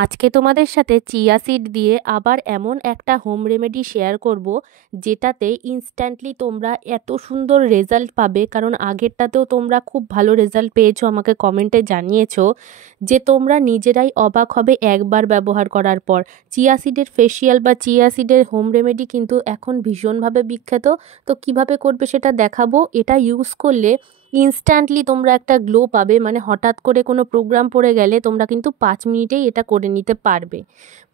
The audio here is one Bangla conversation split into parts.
আজকে তোমাদের সাথে চিয়া সিড দিয়ে আবার এমন একটা হোম রেমেডি শেয়ার করব যেটাতে ইনস্ট্যান্টলি তোমরা এত সুন্দর রেজাল্ট পাবে। কারণ আগেরটাতেও তোমরা খুব ভালো রেজাল্ট পেয়েছো, আমাকে কমেন্টে জানিয়েছো যে তোমরা নিজেরাই অবাক হবে একবার ব্যবহার করার পর। চিয়া সিডের ফেসিয়াল বা চিয়া সিডের হোম রেমেডি কিন্তু এখন ভীষণভাবে বিখ্যাত। তো কিভাবে করবে সেটা দেখাবো। এটা ইউজ করলে ইনস্ট্যান্টলি তোমরা একটা গ্লো পাবে, মানে হঠাৎ করে কোনো প্রোগ্রাম পড়ে গেলে তোমরা কিন্তু 5 মিনিটেই এটা করে নিতে পারবে।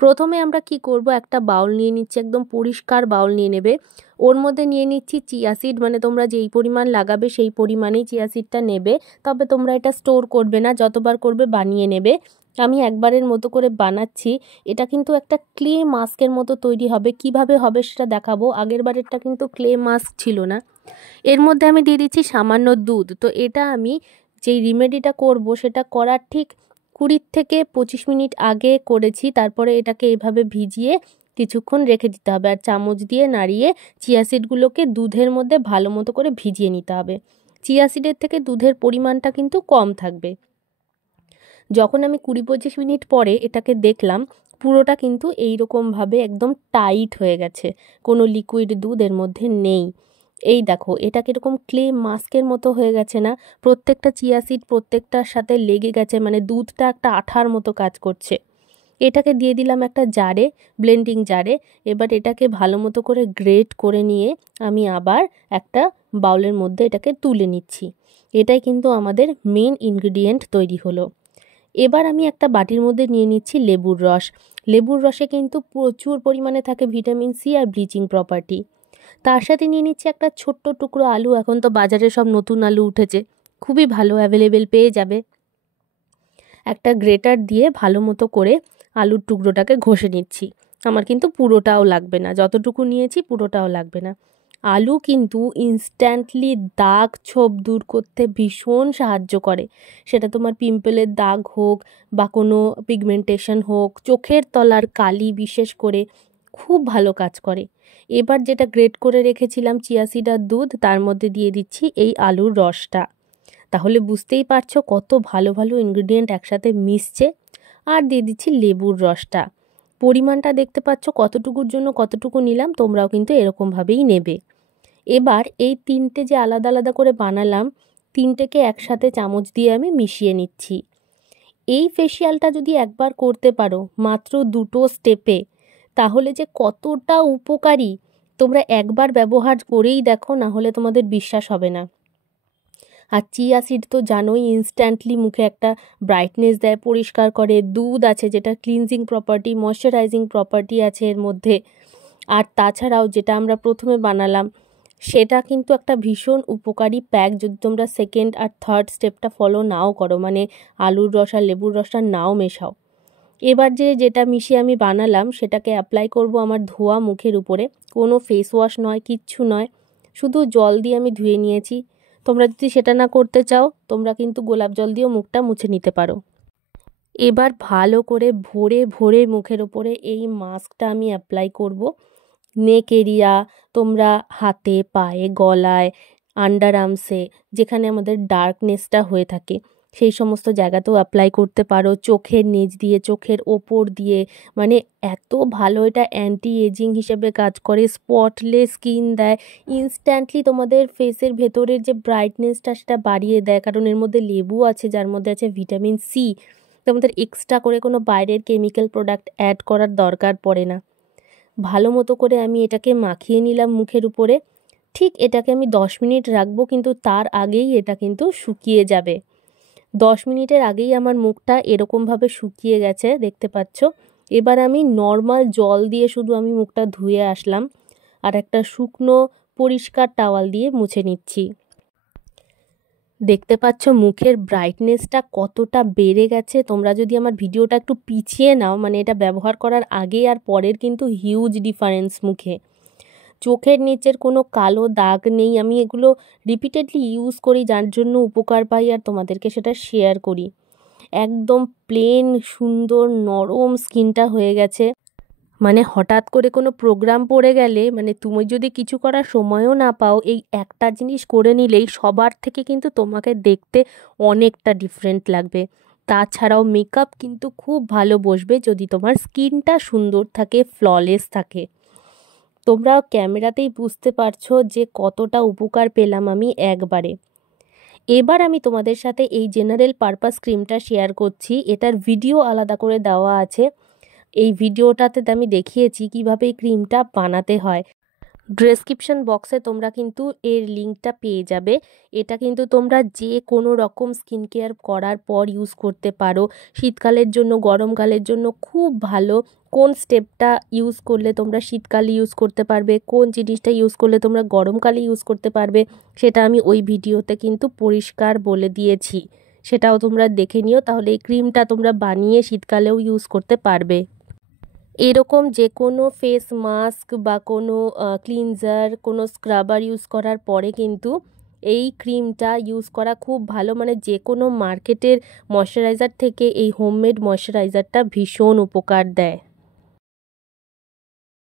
প্রথমে আমরা কি করব, একটা বাউল নিয়ে নিচ্ছি, একদম পরিষ্কার বাউল নিয়ে নেবে। ওর মধ্যে নিয়ে নিচ্ছি চিয়া সিড, মানে তোমরা যেই পরিমাণ লাগাবে সেই পরিমাণেই চিয়া সিডটা নেবে। তবে তোমরা এটা স্টোর করবে না, যতবার করবে বানিয়ে নেবে। আমি একবারের মতো করে বানাচ্ছি। এটা কিন্তু একটা ক্লে মাস্কের মতো তৈরি হবে। কিভাবে হবে সেটা দেখাবো। আগের বারেরটা কিন্তু ক্লে মাস্ক ছিল না। এর মধ্যে আমি দিয়ে দিচ্ছি সামান্য দুধ। তো এটা আমি যেই রেমেডিটা করব সেটা করার ঠিক 20 থেকে 25 মিনিট আগে করেছি। তারপরে এটাকে এভাবে ভিজিয়ে কিছুক্ষণ রেখে দিতে হবে, আর চামচ দিয়ে নাড়িয়ে চিয়া সিডগুলোকে দুধের মধ্যে ভালো মতো করে ভিজিয়ে নিতে হবে। চিয়া সিডের থেকে দুধের পরিমাণটা কিন্তু কম থাকবে। যখন আমি 20-25 মিনিট পরে এটাকে দেখলাম, পুরোটা কিন্তু এইরকমভাবে একদম টাইট হয়ে গেছে, কোনো লিকুইড দুধ এর মধ্যে নেই। এই দেখো, এটা কীরকম ক্লে মাস্কের মতো হয়ে গেছে না? প্রত্যেকটা চিয়া সিড প্রত্যেকটার সাথে লেগে গেছে, মানে দুধটা একটা আঠার মতো কাজ করছে। এটাকে দিয়ে দিলাম একটা জারে, ব্লেন্ডিং জারে। এবার এটাকে ভালো মতো করে গ্রেট করে নিয়ে আমি আবার একটা বাউলের মধ্যে এটাকে তুলে নিচ্ছি। এটাই কিন্তু আমাদের মেন ইনগ্রিডিয়েন্ট তৈরি হলো। এবার আমি একটা বাটির মধ্যে নিয়ে নিচ্ছি লেবুর রস। লেবুর রসে কিন্তু প্রচুর পরিমাণে থাকে ভিটামিন সি আর ব্লিচিং প্রপার্টি। তার সাথে নিয়ে নিচ্ছি একটা ছোট্ট টুকরো আলু। এখন তো বাজারে সব নতুন আলু উঠেছে, খুবই ভালো অ্যাভেলেবেল পেয়ে যাবে। একটা গ্রেটার দিয়ে ভালো মতো করে আলুর টুকরোটাকে ঘষে নিচ্ছি। আমার কিন্তু পুরোটাও লাগবে না, যতটুকু নিয়েছি পুরোটাও লাগবে না। আলু কিন্তু ইনস্ট্যান্টলি দাগ ছোপ দূর করতে ভীষণ সাহায্য করে। সেটা তোমার পিম্পলের দাগ হোক বা কোনো পিগমেন্টেশন হোক, চোখের তলার কালি বিশেষ করে খুব ভালো কাজ করে। এবার যেটা গ্রেট করে রেখেছিলাম চিয়া সিড আর দুধ, তার মধ্যে দিয়ে দিচ্ছি এই আলুর রসটা। তাহলে বুঝতেই পারছো কত ভালো ভালো ইনগ্রিডিয়েন্ট একসাথে মিশছে। আর দিয়ে দিচ্ছি লেবুর রসটা। পরিমাণটা দেখতে পাচ্ছ কতটুকুর জন্য কতটুকু নিলাম, তোমরাও কিন্তু এরকমভাবেই নেবে। এবার এই তিনটে যে আলাদা আলাদা করে বানালাম, তিনটেকে একসাথে চামচ দিয়ে আমি মিশিয়ে নিচ্ছি। এই ফেসিয়ালটা যদি একবার করতে পারো মাত্র 2টো স্টেপে, তাহলে যে কতটা উপকারী তোমরা একবার ব্যবহার করেই দেখো, না হলে তোমাদের বিশ্বাস হবে না। আর চিয়া সিড তো জানোই ইনস্ট্যান্টলি মুখে একটা ব্রাইটনেস দেয়, পরিষ্কার করে। দুধ আছে যেটা ক্লিনজিং প্রপার্টি, ময়শ্চারাইজিং প্রপার্টি আছে এর মধ্যে। আর তাছাড়াও যেটা আমরা প্রথমে বানালাম সেটা কিন্তু একটা ভীষণ উপকারী প্যাক, যদি তোমরা সেকেন্ড আর থার্ড স্টেপটা ফলো নাও করো, মানে আলুর রস আর লেবুর রসটা নাও মেশাও। এবার যেটা মিশিয়ে আমি বানালাম সেটাকে অ্যাপ্লাই করব আমার ধোয়া মুখের উপরে। কোনো ফেস ওয়াশ নয়, কিচ্ছু নয়, শুধু জল দিয়ে আমি ধুয়ে নিয়েছি। তোমরা যদি সেটা না করতে চাও, তোমরা কিন্তু গোলাপ জল দিয়েও মুখটা মুছে নিতে পারো। এবার ভালো করে ভরে ভরে মুখের ওপরে এই মাস্কটা আমি অ্যাপ্লাই করব। নেক এরিয়া, তোমরা হাতে, পায়ে, গলায়, আন্ডার আর্মসে, যেখানে আমাদের ডার্কনেসটা হয়ে থাকে সেই সমস্ত জায়গাতেও অ্যাপ্লাই করতে পারো। চোখের নিচ দিয়ে, চোখের ওপর দিয়ে, মানে এত ভালো এটা অ্যান্টি এজিং হিসেবে কাজ করে, স্পটলেস স্কিন দেয়, ইনস্ট্যান্টলি তোমাদের ফেসের ভেতরের যে ব্রাইটনেসটা সেটা বাড়িয়ে দেয়। কারণ এর মধ্যে লেবু আছে, যার মধ্যে আছে ভিটামিন সি। তোমাদের এক্সট্রা করে কোনো বাইরের কেমিক্যাল প্রোডাক্ট অ্যাড করার দরকার পড়ে না। ভালো মতো করে আমি এটাকে মাখিয়ে নিলাম মুখের উপরে। ঠিক এটাকে আমি 10 মিনিট রাখবো, কিন্তু তার আগেই এটা কিন্তু শুকিয়ে যাবে। 10 মিনিটের আগেই আমার মুখটা এরকমভাবে শুকিয়ে গেছে, দেখতে পাচ্ছ। এবার আমি নর্মাল জল দিয়ে শুধু আমি মুখটা ধুয়ে আসলাম, আর একটা শুকনো পরিষ্কার টাওয়াল দিয়ে মুছে নিচ্ছি। দেখতে পাচ্ছ মুখের ব্রাইটনেসটা কতটা বেড়ে গেছে। তোমরা যদি আমার ভিডিওটা একটু পিছিয়ে নাও, মানে এটা ব্যবহার করার আগে আর পরের কিন্তু হিউজ ডিফারেন্স মুখে। চোখের নিচের কোনো কালো দাগ নেই। আমি এগুলো রিপিটেডলি ইউজ করি, যার জন্য উপকার পাই আর তোমাদেরকে সেটা শেয়ার করি। একদম প্লেন সুন্দর নরম স্কিনটা হয়ে গেছে। মানে হঠাৎ করে কোনো প্রোগ্রাম পড়ে গেলে, মানে তুমি যদি কিছু করার সময়ও না পাও, এই একটা জিনিস করে নিলেই সবার থেকে কিন্তু তোমাকে দেখতে অনেকটা ডিফারেন্ট লাগবে। তাছাড়াও মেকআপ কিন্তু খুব ভালো বসবে যদি তোমার স্কিনটা সুন্দর থাকে, ফ্ললেস থাকে। তোমরা ক্যামেরাতেই বুঝতে পারছো যে কতটা উপকার পেলাম আমি একবারে। এবার আমি তোমাদের সাথে এই জেনারেল পারপাস ক্রিমটা শেয়ার করছি। এটার ভিডিও আলাদা করে দেওয়া আছে। এই ভিডিওটাতে আমি দেখিয়েছি কিভাবে এই ক্রিমটা বানাতে হয়। ডেসক্রিপশন বক্সে তোমরা কিন্তু এর লিঙ্কটা পেয়ে যাবে। এটা কিন্তু তোমরা যে কোনো রকম স্কিন কেয়ার করার পর ইউজ করতে পারো। শীতকালের জন্য, গরমকালের জন্য খুব ভালো। কোন স্টেপটা ইউজ করলে তোমরা শীতকালে ইউজ করতে পারবে, কোন জিনিসটা ইউজ করলে তোমরা গরমকালে ইউজ করতে পারবে, সেটা আমি ওই ভিডিওতে কিন্তু পরিষ্কার বলে দিয়েছি। সেটাও তোমরা দেখে নিও, তাহলে এই ক্রিমটা তোমরা বানিয়ে শীতকালেও ইউজ করতে পারবে। এরকম যে কোনো ফেস মাস্ক বা কোনো ক্লিনজার, কোনো স্ক্রাবার ইউজ করার পরে কিন্তু এই ক্রিমটা ইউজ করা খুব ভালো। মানে যে কোনো মার্কেটের ময়শ্চারাইজার থেকে এই হোমমেড ময়শ্চারাইজারটা ভীষণ উপকার দেয়।